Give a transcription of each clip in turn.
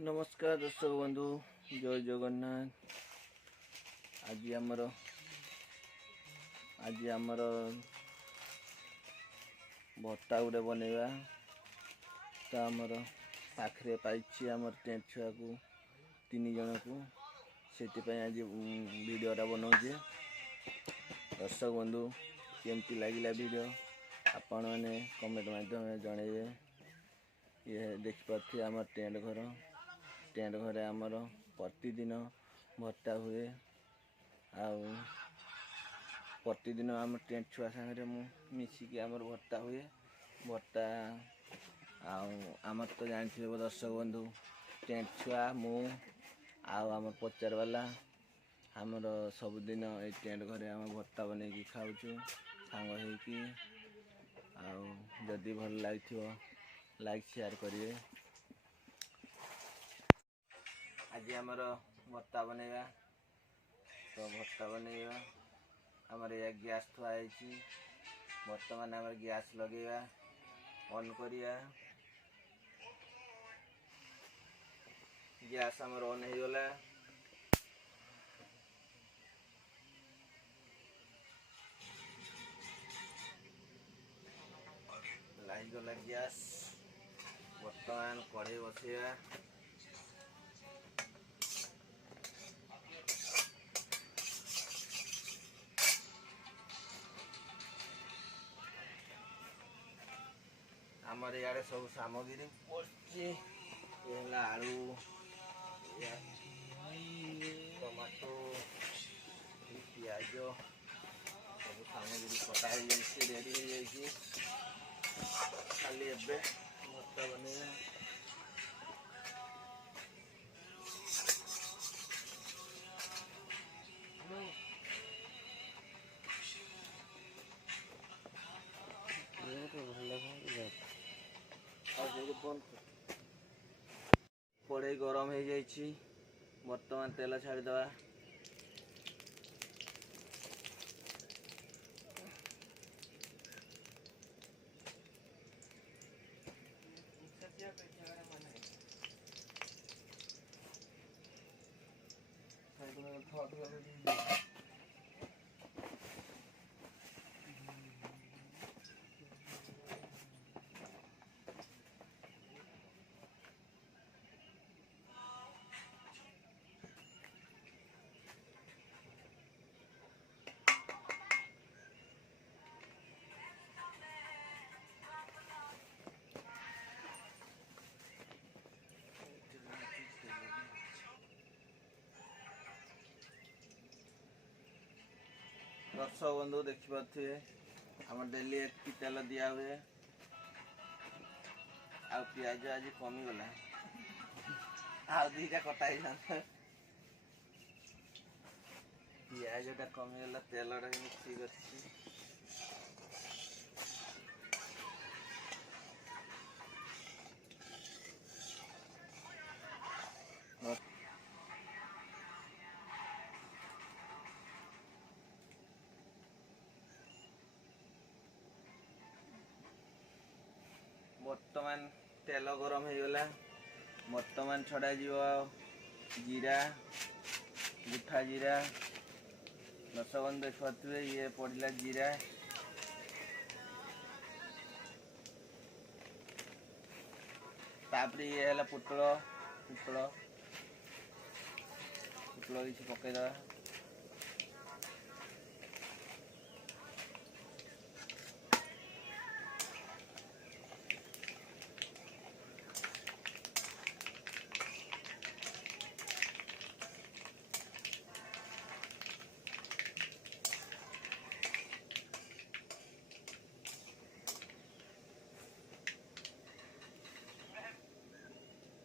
नमस्कार दर्शक बंधु जय जगन्नाथ। आज आमर भत्ता गोटे बनैबा तो आमर पाखे पाई आमर टेंट छुआ को 3 जन को से आज वीडियोटा बनाऊे। दर्शक बंधु केमती लगिला वीडियो आपण मैंने कमेंट माध्यम जनइबे। ये देखिपे आम टेंट घर आमर प्रतिदिन भत्ता हुए। प्रतिदिन आम टेंट छुआ सागर मिसिकी आमर भत्ता हुए। भत्ता आमर तो जानते दर्शक बंधु टेंट छुआ मु आमर पचार वाला आमर सबुदिन ये टेंट घरे आम भत्ता बनैकी खाऊँ सांग होगी। जदि भल लगे लाइक शेयर करिए। आज आमर भत्ता बनैबा तो भत्ता बनैबा आमर या गैस थुआई। बर्तमान आमर गैस लगेगा ऑन करिया। गैस आमर ऑन हो गला। गला गैस बर्तमान कढ़ई बसैया। आमर इे सब सामग्री पड़े आलू टमाटो पियाज सब सामग्री कटा रेडी हो जाए। खाली एबे भत्ता बनैया। कड़े गरम हो जाए। बर्तमान तेल छाड़ीदवा। दर्शक बंधु देखिपे आम डेली एक तेल दिया हुए। आ पियाज आज कमीगला आईटा कटा पियाजटा कमीगला तेलटा ठीक अच्छी। बर्तमान तेल गरम हो गला। बर्तमान छड़ा जीरा गुठा जीरा। दर्शक देखुए ये पड़ा जीरा। तापर ये है पुटल पुटल पुटल किसी पकईदे।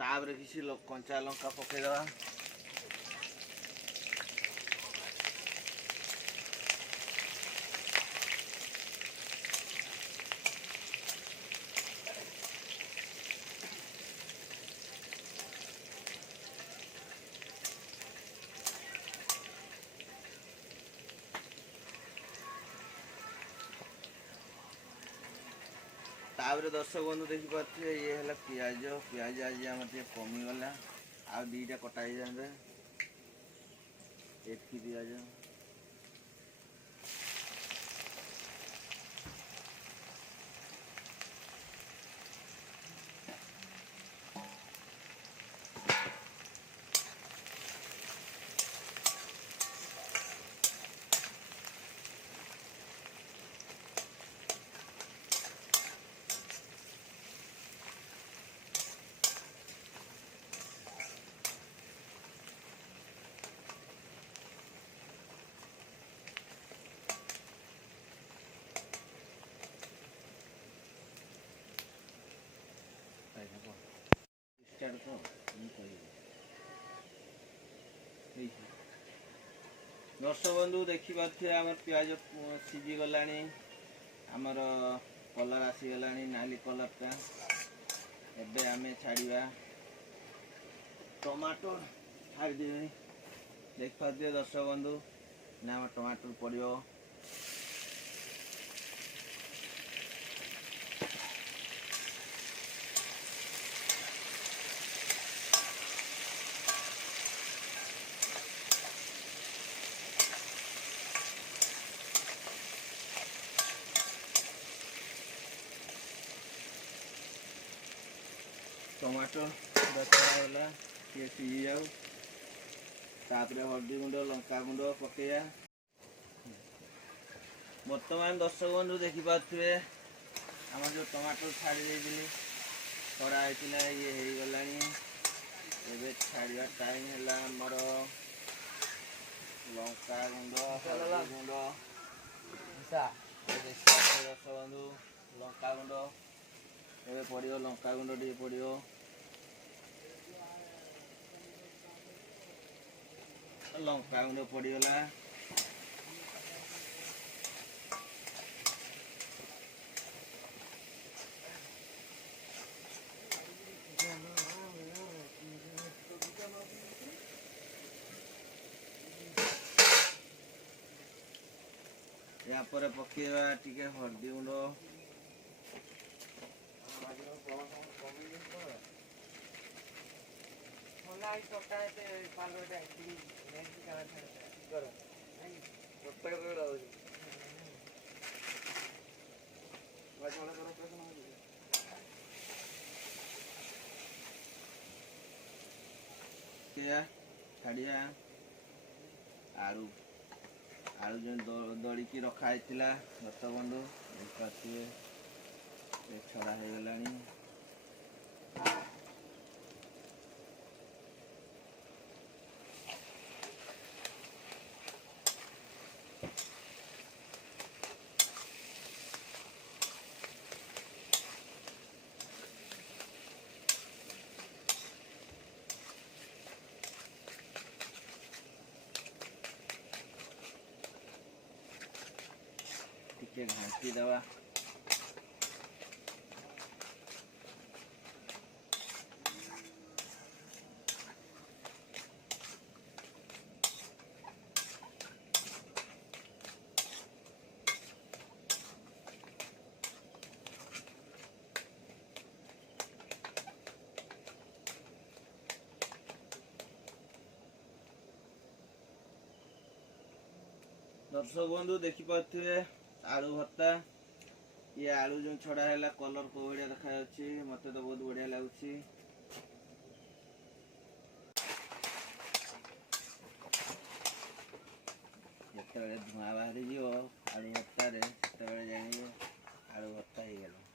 तापर किसी कंचा लंका पकईदवा। तापर दर्शक बंधु देखिपे ये है पियाज। पियाज आज आम कमीगला। ଆଉ ଦୁଇଟା କଟା ହେଇଯାଆନ୍ତା ଏତିକି ପିଆଜ दर्शक बंधु देखिपे आम पिज सीझी गला आमर कलर आसीगला नाली कलरटा एबे आमे छाड़िया टमाटो छाड़ी देखिपे दर्शक बंधु ना आम टमाटो पड़ो टमाटो छाड़ा सी सीझी जाऊ तापर हल्दी गुंड लंका गुंड पकईया बर्तमान दर्शक बंधु देखिपे आम जो टमाटो छाड़ी देली छड़ा होता ये हो गला छाड़ा टाइम है आमर लंका गुंड हल्दी गुंड दर्शक बंधु लंका गुंड ए पड़ो लंका गुंड टे पड़ो लंका गुंड पड़गला या पर पकेवा टिके हल्दी गुंड छाड़िया आलू आलू जो दड़िकी रखाई दत्त बंधु देखिए छड़ा हो गला टिके घाटी दवा दर्शक बंधु देखिपे आलू भर्ता ये आलू जो छड़ा है कलर को बढ़िया देखा मत तो बहुत बढ़िया लगुच जिते धुआं बाहरी आलू भर्तार से जानिए आलू भर्ता हो गला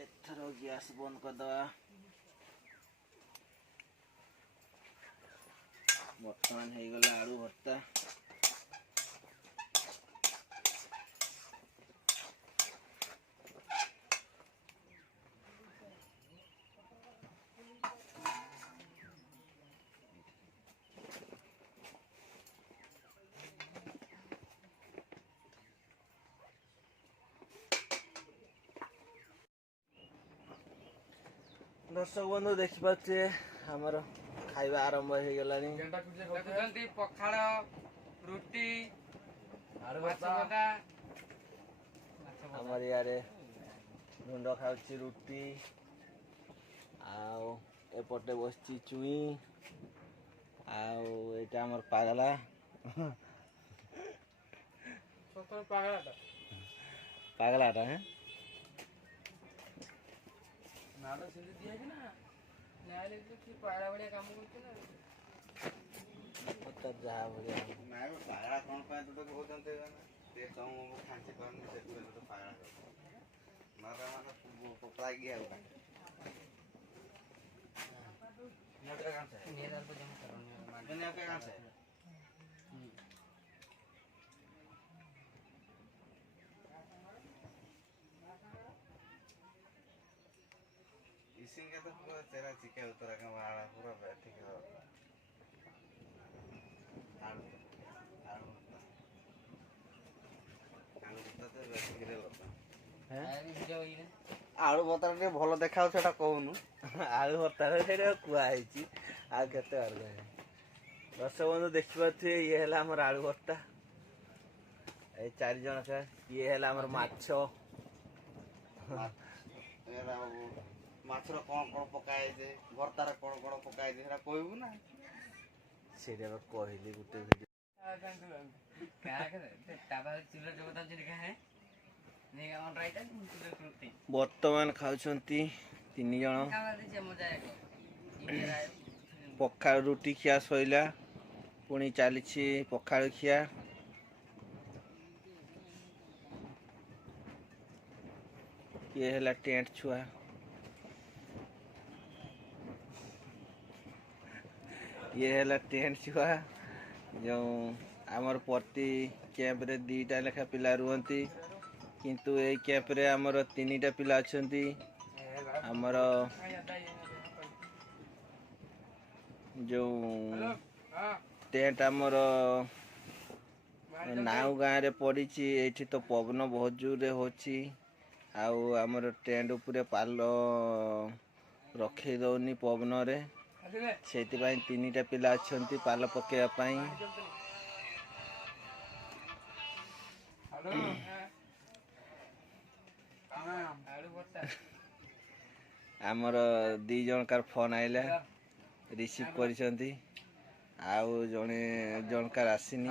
एथर गैस बंद करदे बर्तमान हो गला आलू भर्ता दर्शक बंधु देखिपे आमर खाଇବା आरंभ हो गलानी पखाड़ रुटी ଆମର ଇଆଡ଼େ ଗୁଣ୍ଡ ଖାଉଛି ରୁଟି ଆଉ ଏପଟେ ବସିଛି ଚୁଇଁ ଆଉ ଏଇଟା ଆମର ପାଗଲା ପାଗଲାଟା ହେଁ ଯାହା ଭଳିଆ ପାଗଳା କ'ଣ ପାଇଁ ତୋତେ କହୁଛନ୍ତି ସେ ସବୁ ଖାଞ୍ଚି ପାରୁନି ସେଥିପାଇଁ ତୋତେ ପାଗଳା ନହେଲେ ମାନେ ପୋପଳାଗି ଆଉ इसिंग तो पूरा तेरा चिके उतरा का वाला पूरा बैठी के आलू आलू आलू तो बैठी के लता आलू भर्ता टे भलो देखा सेटा कहूनु आलू भर्ता ସେଇଟା କୁଆ ହେଇଛି ଆଉ କେତେ ଅଲଗା ଦର୍ଶକ ବନ୍ଧୁ ଦେଖିପାରୁଥିବେ ଇଏ ହେଲା ଆମର ଆଳୁ ଭର୍ତ୍ତା ଏଇ 4 ଜଣ ଇଏ ହେଲା ଆମର ମାଛ ମାଛର କ'ଣ କ'ଣ ପକାଏ ଯେ ଭର୍ତ୍ତାରେ କ'ଣ କ'ଣ ପକାଏ ଯେ ସେଟା କହିବୁ ନା ସେଇଟା କହିଲି ଗୋଟେ ବର୍ତ୍ତମାନ ଖାଉଛନ୍ତି 3 ଜଣ ପଖାଳ ରୁଟି ଖିଆ ସଇଲା ପୁଣି ଚାଲିଛି ପଖାଳ ଖିଆ ଇଏ ହେଲା ଟେଣ୍ଟ ଛୁଆ ये है टेंट छुआ जो आमर प्रति कैंप्रे 2टा लेखा पिला रुहंती किंतु ए कैंप्रे आमर 3टा पिला अछंती आमर जो टेंट आमर नाव गाँव रे पड़ी एठी तो पवन बहुत जोर होची आउ आमर टेंट उपरे पाल रखे दौनी पवन रे ସେଥିପାଇଁ 3ଟା ପିଲା ଅଛନ୍ତି ପାଲ ପକେଇବା ପାଇଁ ଆମର 2 ଜଣକାର ଫୋନ୍ ଆଇଲା ରିସିଭ୍ କରିଛନ୍ତି ଆଉ ଜଣକାର ଆସିନି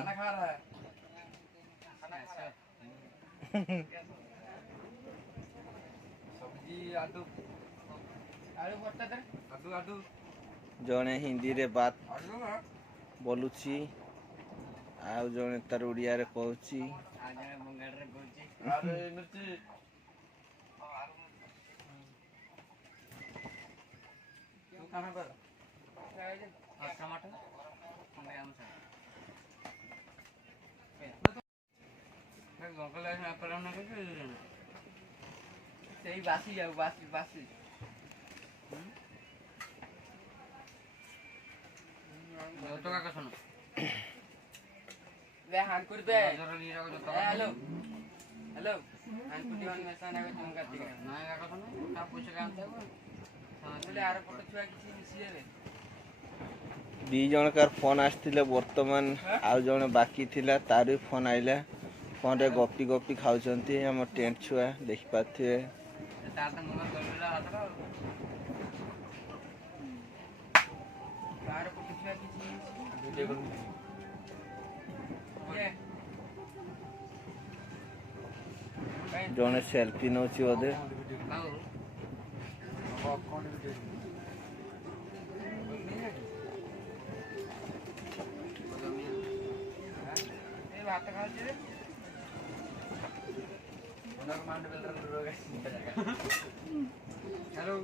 जड़े हिंदी रे बात बोलुची आउ जड़े तार उड़िया रे कहूची बासी जाओ बासी बासी तो का सुनो वे हानकुर पे हेलो हेलो हानकुर वन में साना को तुम करती है ना का सुनो का पूछ काम था वो बोले आर फोटो छुआ किसी मिसिए रे 2 जणकार फोन आस्थिले वर्तमान आउ जणे बाकी थिला तार फोन आइला फोन रे गपी गपी खाउचंती हम टेंट छुआ देखि पाथिए ताता नंबर गलला हातरा आर फोटो छुआ किसी वीडियो करू जणे सेल्फी नउची ओदे भात खाଉଛି रे हेलो